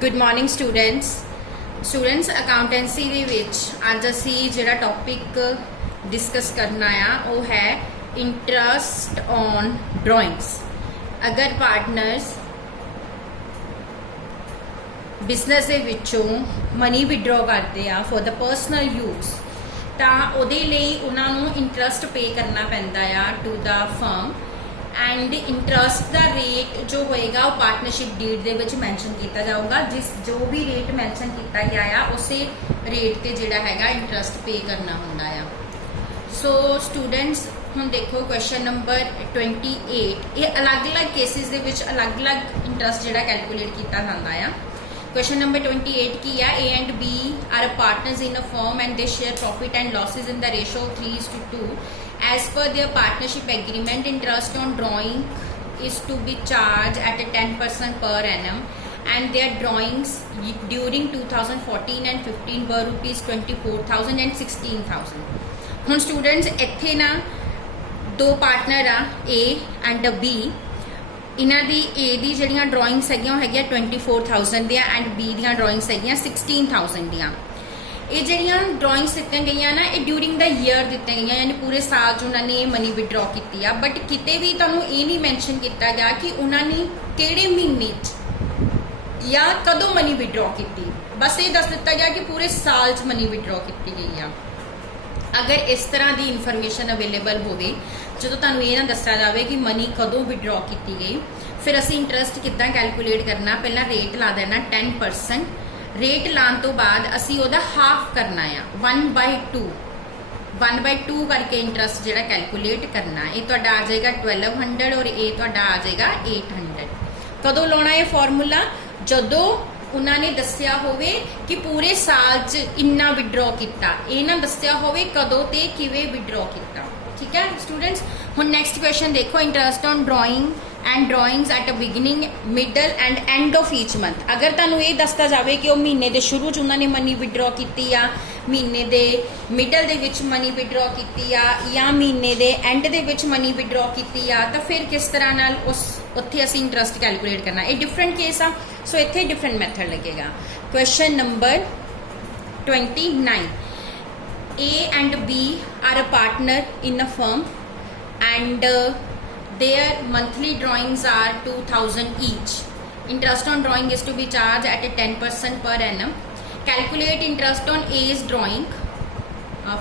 Good morning students accountancy दे विच अज असी जिहड़ा टॉपिक डिस्कस करना आ वो है इंटरस्ट ऑन ड्राइंग्स। अगर पार्टनर्स बिजनेस दे विचों मनी विड्रॉ करते आ फॉर द पर्सनल यूज तां उहदे लई उन्हां नूं इंटरस्ट पे करना पैंदा आ to the firm and interest का रेट जो होएगा वो पार्टनरशिप डीड दे विच मैंशन किया जाऊगा। जिस जो भी रेट मैंशन किया गया है उस रेट ते जिहड़ा हैगा इंटरस्ट पे करना हुंदा आ। सो स्टूडेंट्स हुण देखो क्वेश्चन नंबर 28 ये अलग अलग केसिस दे विच अलग अलग इंटरस्ट जिहड़ा कैलकुलेट किया जाता है। क्वेश्चन नंबर 28 की है A and B are partners in a firm and they share profit and losses in the ratio 3:2 as per their partnership agreement. Interest on drawing is to be charged at a 10% per annum and their drawings during 2014 and 15 were rupees 24,000 and 16,000. ਹੁਣ students ਇੱਥੇ ना दो partner आ A and B इन्हां दी A दी ਜਿਹੜੀਆਂ drawings ਹੈਗੀਆਂ ਉਹ ਹੈਗੀਆਂ 24,000 ਦੀਆਂ and B ਦੀਆਂ drawings ਹੈਗੀਆਂ 16,000 ਦੀਆਂ। ये जड़ियाँ ड्राइंग्स दित्तियां गई ना ये ड्यूरिंग द ईयर दित्तियां गई यानी पूरे साल च उन्होंने मनी विड्रॉ की आ। बट किते भी तुहानूं ये नहीं मैंशन किया गया कि उन्होंने किहड़े महीने या कदों मनी विड्रॉ की, बस ये दस दिता गया कि पूरे साल च मनी विड्रॉ की गई आ। अगर इस तरह की इनफॉर्मेशन अवेलेबल होवे जो तुहानूं ये ना दस्सिया जाए कि मनी कदों विड्रॉ की गई, फिर असीं इंटरस्ट किद्दां कैलकुलेट करना, पहला रेट ला देना 10%। रेट लाने तो बाद असी उहदा हाफ करना है 1/2 करके इंटरस्ट जिहड़ा कैलकुलेट करना। ये तुहाडा आ जाएगा 1200 और ये तुहाडा आ जाएगा 800। कदों लाउणा है फॉर्मूला जदों उन्होंने दस्सिया होवे कि पूरे साल च इन्ना विड्रॉ किया, ये ना दस्सिया होवे कदों ते किवें विड्रॉ किया। ठीक है स्टूडेंट्स, हुण नैक्सट क्वेश्चन देखो interest on drawing and drawings at a beginning middle and end of each month. अगर तुहानूं ये दसता जाए कि वो महीने के शुरू च उन्होंने मनी विड्रॉ की आ, महीने के मिडल दे विच मनी विड्रॉ की आ या महीने के and they which money withdraw की आ, तो फिर किस तरह नाल उस उत्थे असीं इंटरस्ट कैलकुलेट करना। ये डिफरेंट केस आ, सो इत्थे डिफरेंट मैथड लगेगा। Question number 29 A and B are a partner in a firm and their monthly drawings are 2,000 each. Interest on drawing is to be charged at a 10% per annum. Calculate interest on A's drawing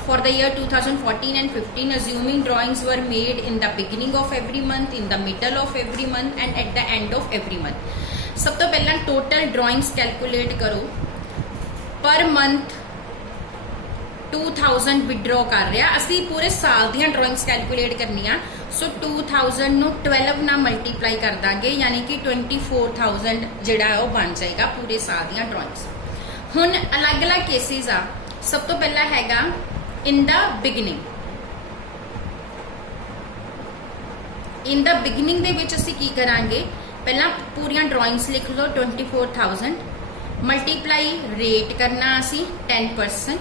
for the year 2014 and 15 assuming drawings were made in the beginning of every month, in the middle of every month and at the end of every month. सब तो पहला total drawings calculate करो। per month 2000 withdraw कर रहा, असी पूरे साल दियां ड्राइंग्स कैलकुलेट करनिया। सो 2000 नु 12 ना मल्टीप्लाई कर देंगे यानी कि 24,000 जिहड़ा है वो बन जाएगा पूरे साल दियां ड्राइंग्स। हुण अलग अलग केसिस आ। सब तो पहला हैगा in the beginning. In the beginning दे विच असी की करांगे, पहला पूरियां ड्राइंग्स लिख लो 24,000 मल्टीप्लाई रेट करना असी 10%।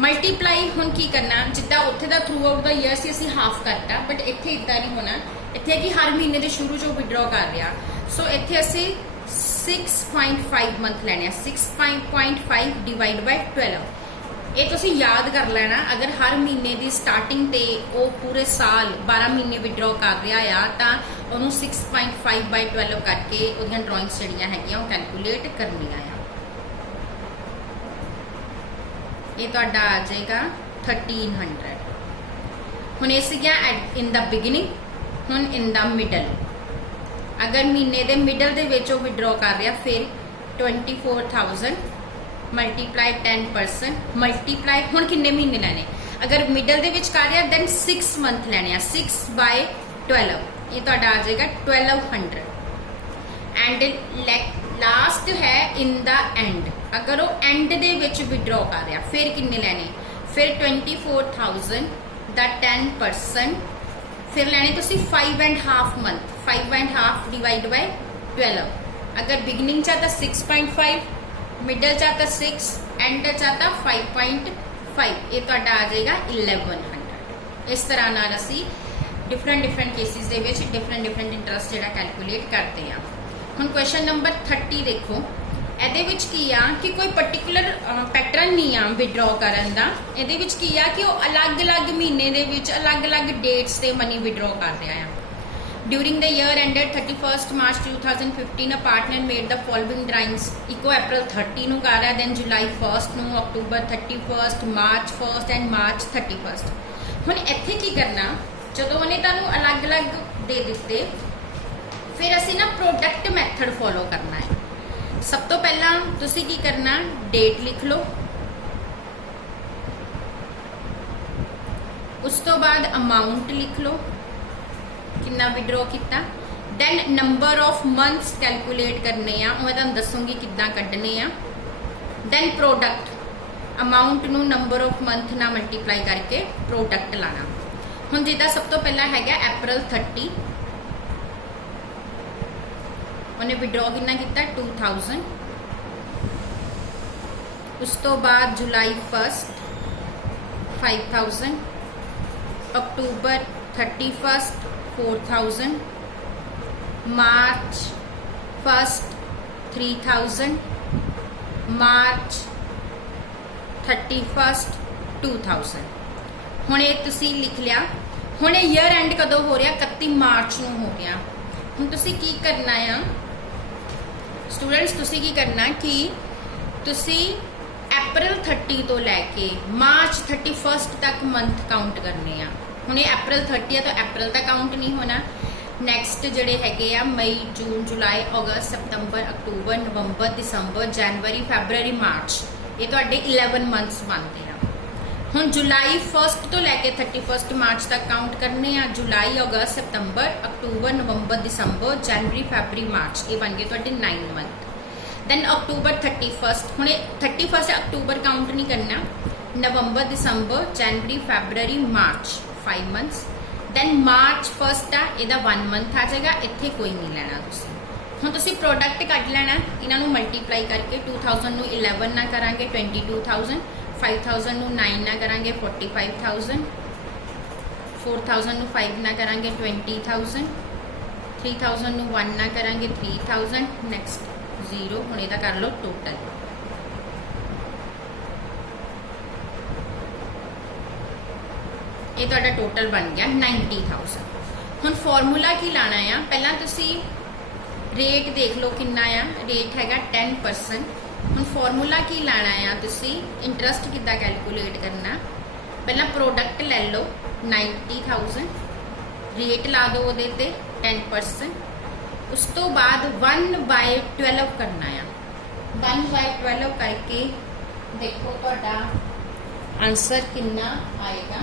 मल्टीप्लाई हुण की करना जिद्दां उत्थे दा थ्रू आउट द ईयर से असी हाफ करता, बट इत्थे इदां नहीं होना। इत्थे कि हर महीने के शुरू जो विड्रॉ कर रहा, सो इत्थे असी 6.5 मंथ लैने 6.5 डिवाइड बाय 12। ये तुसीं याद कर लेना। अगर हर महीने की स्टार्टिंग ते वो पूरे साल 12 महीने विड्रॉ कर रहा आ तां उहनूं 6.5 बाय 12 करके उहदियां ड्राइंग्स जिहड़ियां हैगियां वो कैलकुलेट करनियां आ। ये तुहाडा आ जाएगा 1300। हुण ये सीगियां इन द बिगिनिंग, हुण इन द मिडल। अगर महीने के मिडल दे विच विड्रॉ कर रहा फिर 24,000 मल्टीप्लाई 10% मल्टीप्लाई हुण किन्ने महीने लैने। अगर मिडल दे विच कर रहा दैन 6 मंथ लैने 6/12। ये तुहाडा आ जाएगा 1200। एंड लास्ट है इन द एंड। अगर वो एंड दे विच विड्रॉ कर रहा फिर किन्ने लैने, फिर 24,000 दा 10% फिर लैने तुसी 5.5 मंथ 5.5 डिवाइड बाय 12। अगर बिगिनिंग चाहता 6.5, मिडल चाहता 6, एंड चाहता 5.5। ये तुहाडा आ जाएगा 1100। इस तरह नाल असी different cases they which different interest जिहड़ा कैलकुलेट करते हैं। ਹੁਣ क्वेश्चन नंबर 30 देखो, ਇਹਦੇ ਵਿੱਚ ਕੀ ਆ ਕਿ ਕੋਈ ਪਾਰਟਿਕੂਲਰ ਪੈਟਰਨ ਨਹੀਂ ਆ ਵਿਡਰਾ ਕਰਨ ਦਾ। ਇਹਦੇ ਵਿੱਚ ਕੀ ਆ ਕਿ ਉਹ ਅਲੱਗ-ਅਲੱਗ ਮਹੀਨੇ ਦੇ ਵਿੱਚ ਅਲੱਗ-ਅਲੱਗ ਡੇਟਸ ਤੇ ਮਨੀ ਵਿਡਰਾ ਕਰ ਰਿਹਾ ਆ। During the year ended 31st March 2015, a partner made the following drawings. इको April 30 ਨੂੰ ਕਰ ਰਿਹਾ, then July 1st ਨੂੰ, October 31st, March 1st and March 31st। ਹੁਣ ਇੱਥੇ ਕੀ ਕਰਨਾ, ਜਦੋਂ ਉਹਨੇ ਤੁਹਾਨੂੰ ਅਲੱਗ-ਅਲੱਗ ਦੇ ਦਿੱਤੇ, ਫਿਰ ਅਸੀਂ ਨਾ ਪ੍ਰੋਡਕਟ ਮੈਥਡ ਫੋਲੋ ਕਰਨਾ ਹੈ। ਸਭ ਤੋਂ ਪਹਿਲਾਂ ਤੁਸੀਂ ਕੀ ਕਰਨਾ, ਡੇਟ ਲਿਖ ਲਓ, ਉਸ ਤੋਂ ਬਾਅਦ ਅਮਾਉਂਟ ਲਿਖ ਲਓ ਕਿੰਨਾ ਵਿਡਰਾ ਕੀਤਾ, then number of months calculate ਕਰਨੇ ਆ, ਉਹ ਮੈਂ ਤੁਹਾਨੂੰ ਦੱਸੂਗੀ ਕਿੱਦਾਂ ਕੱਢਣੇ ਆ। ਦੈਨ ਪ੍ਰੋਡਕਟ, ਅਮਾਉਂਟ ਨੂੰ ਨੰਬਰ ਆਫ ਮੰਥ ਨਾਲ ਮਲਟੀਪਲਾਈ ਕਰਕੇ ਪ੍ਰੋਡਕਟ ਲਾਣਾ। ਹੁਣ ਜਿੱਦਾਂ ਸਭ ਤੋਂ ਪਹਿਲਾਂ ਹੈਗਾ April 30, ਉਹਨੇ ਵਿਡਰਾ ਕਿੰਨਾ ਕੀਤਾ 2000। ਉਸ ਤੋਂ ਬਾਅਦ July 1st 5000, October 31st 4000, March 1st 3000, March 31st 2000। ਹੁਣ ਇਹ ਤੁਸੀਂ ਲਿਖ ਲਿਆ। ਹੁਣ ਇਹ ਈਅਰ ਐਂਡ ਕਦੋਂ ਹੋ ਰਿਹਾ, 31 ਮਾਰਚ ਨੂੰ ਹੋ ਗਿਆ। ਹੁਣ ਤੁਸੀਂ ਕੀ ਕਰਨਾ ਆ ਸਟੂਡੈਂਟਸ, ਤੁਸੀਂ ਕੀ ਕਰਨਾ ਕਿ ਤੁਸੀਂ April 30 ਤੋਂ ਲੈ ਕੇ March 31st ਤੱਕ ਮੰਥ ਕਾਊਂਟ ਕਰਨੇ ਆ। ਹੁਣ ਇਹ April 30 ਹੈ ਤਾਂ April ਦਾ ਕਾਊਂਟ ਨਹੀਂ ਹੋਣਾ। ਨੈਕਸਟ ਜਿਹੜੇ ਹੈਗੇ ਆ ਮਈ, ਜੂਨ, ਜੁਲਾਈ, ਅਗਸਤ, ਸਤੰਬਰ, ਅਕਤੂਬਰ, ਨਵੰਬਰ, ਦਸੰਬਰ, ਜਨਵਰੀ, ਫੈਬਰੂਰੀ, ਮਾਰਚ, ਇਹ ਤੁਹਾਡੇ 11 ਮੰਥਸ ਬਣਦੇ ਆ। ਹੁਣ July 1st ਤੋਂ ਲੈ ਕੇ 31st ਮਾਰਚ ਤੱਕ ਕਾਊਂਟ ਕਰਨੇ ਆ। ਜੁਲਾਈ, ਅਗਸਤ, ਸਤੰਬਰ, ਅਕਤੂਬਰ, ਨਵੰਬਰ, ਦਸੰਬਰ, ਜਨਵਰੀ, ਫੈਬਰੂਰੀ, ਮਾਰਚ, ਇਹ ਬਣ ਗਏ ਤੁਹਾਡੇ 9 ਮੰਥ। ਦੈਨ October 31st, ਹੁਣ 31st ਅਕਤੂਬਰ ਕਾਊਂਟ ਨਹੀਂ ਕਰਨਾ, ਨਵੰਬਰ, ਦਸੰਬਰ, ਜਨਵਰੀ, ਫੈਬਰੂਰੀ, ਮਾਰਚ, 5 ਮੰਥਸ। ਦੈਨ March 1st ਆ, ਇਹਦਾ 1 ਮੰਥ ਆ ਜਾਏਗਾ, ਇੱਥੇ ਕੋਈ ਨਹੀਂ ਲੈਣਾ ਤੁਸੀਂ। ਹੁਣ ਤੁਸੀਂ ਪ੍ਰੋਡਕਟ ਕੱਢ ਲੈਣਾ, ਇਹਨਾਂ ਨੂੰ ਮਲਟੀਪਲਾਈ ਕਰਕੇ 2000 ਨੂੰ 11 ਨਾਲ ਕਰਾਂਗੇ 22000, 5000 ਨੂੰ 9 ਨਾਲ ਕਰਾਂਗੇ 45000, 4000 ਨੂੰ 5 ਨਾਲ ਕਰਾਂਗੇ 20000, 3000 ਨੂੰ 1 ਨਾਲ ਕਰਾਂਗੇ 3000, ਨੈਕਸਟ 0। ਹੁਣ ਇਹਦਾ ਕਰ ਲਓ ਟੋਟਲ। ਇਹ ਤੁਹਾਡਾ ਟੋਟਲ ਬਣ ਗਿਆ 90000। ਹੁਣ ਫਾਰਮੂਲਾ ਕੀ ਲਾਣਾ ਆ, ਪਹਿਲਾਂ ਤੁਸੀਂ ਰੇਟ ਦੇਖ ਲਓ ਕਿੰਨਾ ਆ, ਰੇਟ ਹੈਗਾ 10%। ਹੁਣ ਫਾਰਮੂਲਾ ਕੀ ਲਾਣਾ ਆ, ਤੁਸੀਂ ਇੰਟਰਸਟ ਕਿੱਦਾਂ ਕੈਲਕੂਲੇਟ ਕਰਨਾ, ਪਹਿਲਾਂ ਪ੍ਰੋਡਕਟ ਲੈ ਲਓ 90000, ਰੇਟ ਲਾ ਦਿਓ ਉਹਦੇ ਤੇ 10%। ਉਸ ਤੋਂ ਬਾਅਦ 1/12 ਕਰਨਾ ਆ। 1/12 ਕਰਕੇ ਦੇਖੋ ਤੁਹਾਡਾ ਆਨਸਰ ਕਿੰਨਾ ਆਏਗਾ।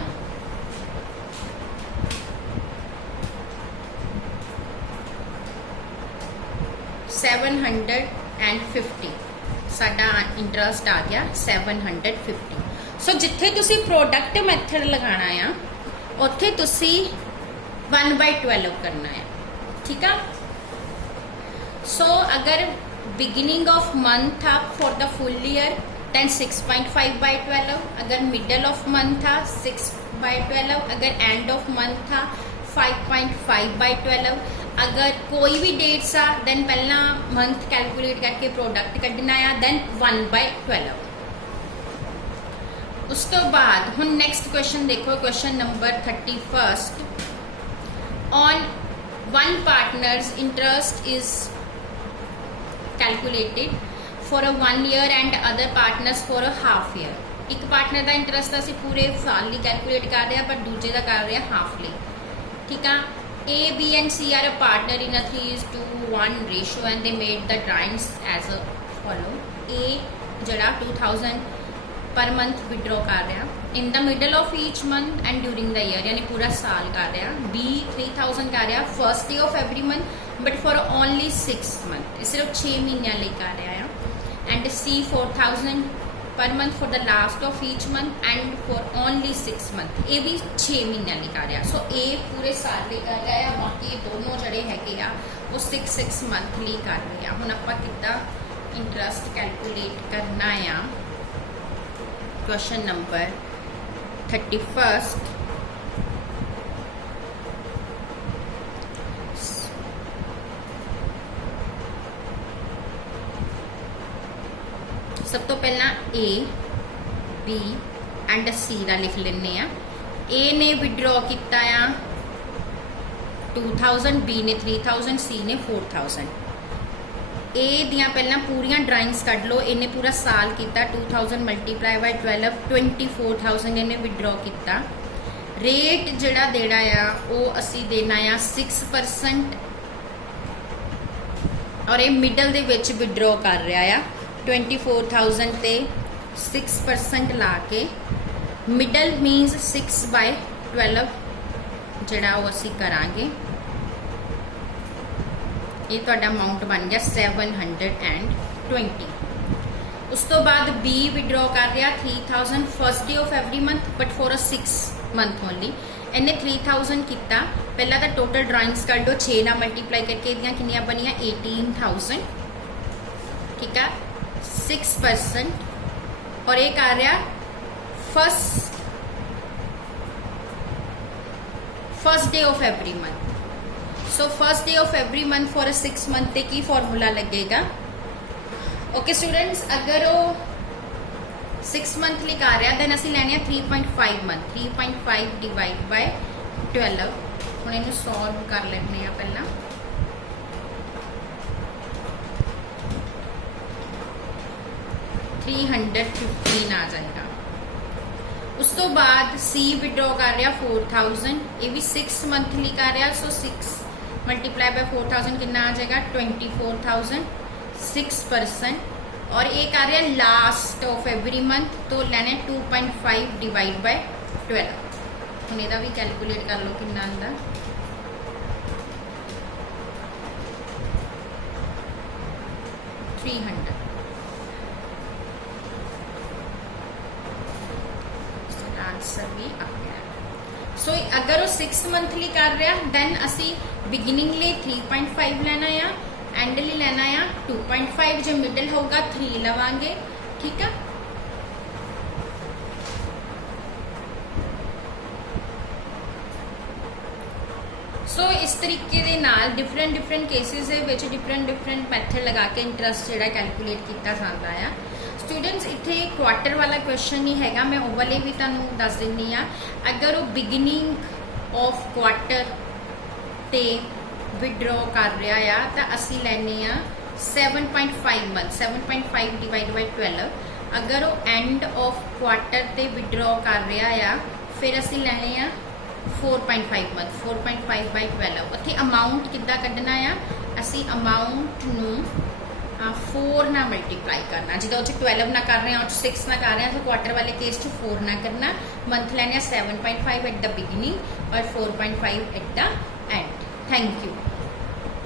$750 ਸਾਡਾ ਇੰਟਰਸਟ ਆ ਗਿਆ 750। ਸੋ ਜਿੱਥੇ ਤੁਸੀਂ ਪ੍ਰੋਡਕਟ ਮੈਥਡ ਲਗਾਣਾ ਆ, ਉੱਥੇ ਤੁਸੀਂ 1/12 ਕਰਨਾ ਹੈ, ਠੀਕ ਆ। ਸੋ ਅਗਰ ਬਿगिनिंग ऑफ मंथ था for the full year then 6.5/12, अगर मिडल ऑफ मंथ था 6/12, अगर एंड ऑफ मंथ था 5.5/12। अगर कोई भी डेट्स आ then पहला मंथ कैलकुलेट करके प्रोडक्ट कढ़ना है, then 1/12। उस तो बाद हुण नैक्सट क्वेश्चन देखो, question number 31। On one partner's interest is calculated for a 1 year and other partners for a half year। एक पार्टनर का इंटरस्ट असीं पूरे साल ਲਈ कैलकुलेट कर रहे हैं, पर दूजे का कर रहे हैं हाफ ਲਈ, ठीक है। A, B and C are a partner in a 3:1 ratio and they made the drawings as a follow। A जड़ा 2000 पर मंथ विड्रॉ कर रहा in the middle of each month and during the year, यानी पूरा साल कर रहा। B 3000 कर रहा first day of every month but for only 6 month, सिर्फ 6 महीनों लिए कर रहा है। And C 4000 per month for the last of each month and for only 6 month, ये भी 6 महीनों लिए कर रहा। सो ए पूरे साल लिए कर रहा है, बाकी दोनों जड़े है वो 6 मंथ लिए कर रहे हैं। हुण आपां किद्दां इंटरस्ट कैलकुलेट करना है। Question number 31। सब तो पहला ए बी एंड सी का लिख लेने आ। ए ने विड्रॉ किया आ 2000, बी ने 3000, सी ने 4000। ए दियां पहला पूरियां ड्राइंग्स कढ़ लो। इन्हें पूरा साल किया 2000 मल्टीप्लाई बाय 12 24,000 इन्हें विड्रॉ किया। रेट जिहड़ा देना आ वो असी देना आ 6% और ये मिडल दे विच विड्रॉ कर रहा आ 24,000 ते 6% ला के मिडल मीनस 6/12 जिहड़ा वो असी करांगे। ये तुहाडा अमाउंट बन गया 720। उस तो बाद बी विड्रॉ कर रहा 3000 first day of every month but for a 6 month only. इन्हें 3000 किया। पहला तो टोटल ड्राइंग्स कर लो 6 ना मल्टीप्लाई करके किनिया बनिया 18,000। ठीक है 6% और ये कर रहा first day of every month. So first day of every month for a 6 month ते की फॉर्मूला लगेगा। ओके स्टूडेंट्स, अगर वो 6 मंथ लिखा रहा दैन असी लैने 3.5 मंथ। 3.5 डिवाइड बाय 12 हम इन्हें सॉल्व कर लेने पहला। $315 आ जाएगा। उस तो बाद सी विड्रॉ कर रहा 4000। ये भी 6 मंथली कर रहा। सो 6 मल्टीप्लाई बाय 4000 कितना आ जाएगा 24,000। 6% और ये कर रहा लास्ट ऑफ एवरी मंथ तो लेने 2.5 डिवाइड बाय 12। हम इहदा भी कैलकुलेट कर लो कितना आंदा। आंसर भी आ गया। सो अगर वो 6 मंथली कर रहा दैन असी बिगिनिंग लिए 3.5 लेना या एंड लिए लेना या 2.5। जो मिडल होगा 3 लवांगे। ठीक है सो इस तरीके दे नाल डिफरेंट केसिस डिफरेंट मैथड लगा के इंटरस्ट जिहड़ा कैलकुलेट किया जाता है। स्टूडेंट्स इत्थे क्वार्टर वाला क्वेश्चन नहीं हैगा, मैं वो वाले भी तुहानूं दस दिंदी आ। अगर वो बिगिनिंग ऑफ क्वार्टर ते विड्रॉ कर रहा आ तो असी लैने आ 7.5 मंथ। 7.5 divide by 12। अगर वो एंड ऑफ क्वार्टर ते विड्रॉ कर रहा आ फिर असी लैने आ 4.5 मंथ। 4.5 बाय 12 उत्थे अमाउंट किद्दां कड्ढना आ। असी अमाउंट नूं 4 ना मल्टीप्लाई करना। जिदा 12 ना कर रहे हैं 6 ना कर रहे हैं तो क्वार्टर वाले केस 4 ना करना। मंथ लेने 7.5 एट द बिगिनिंग और 4.5 at the end. Thank you.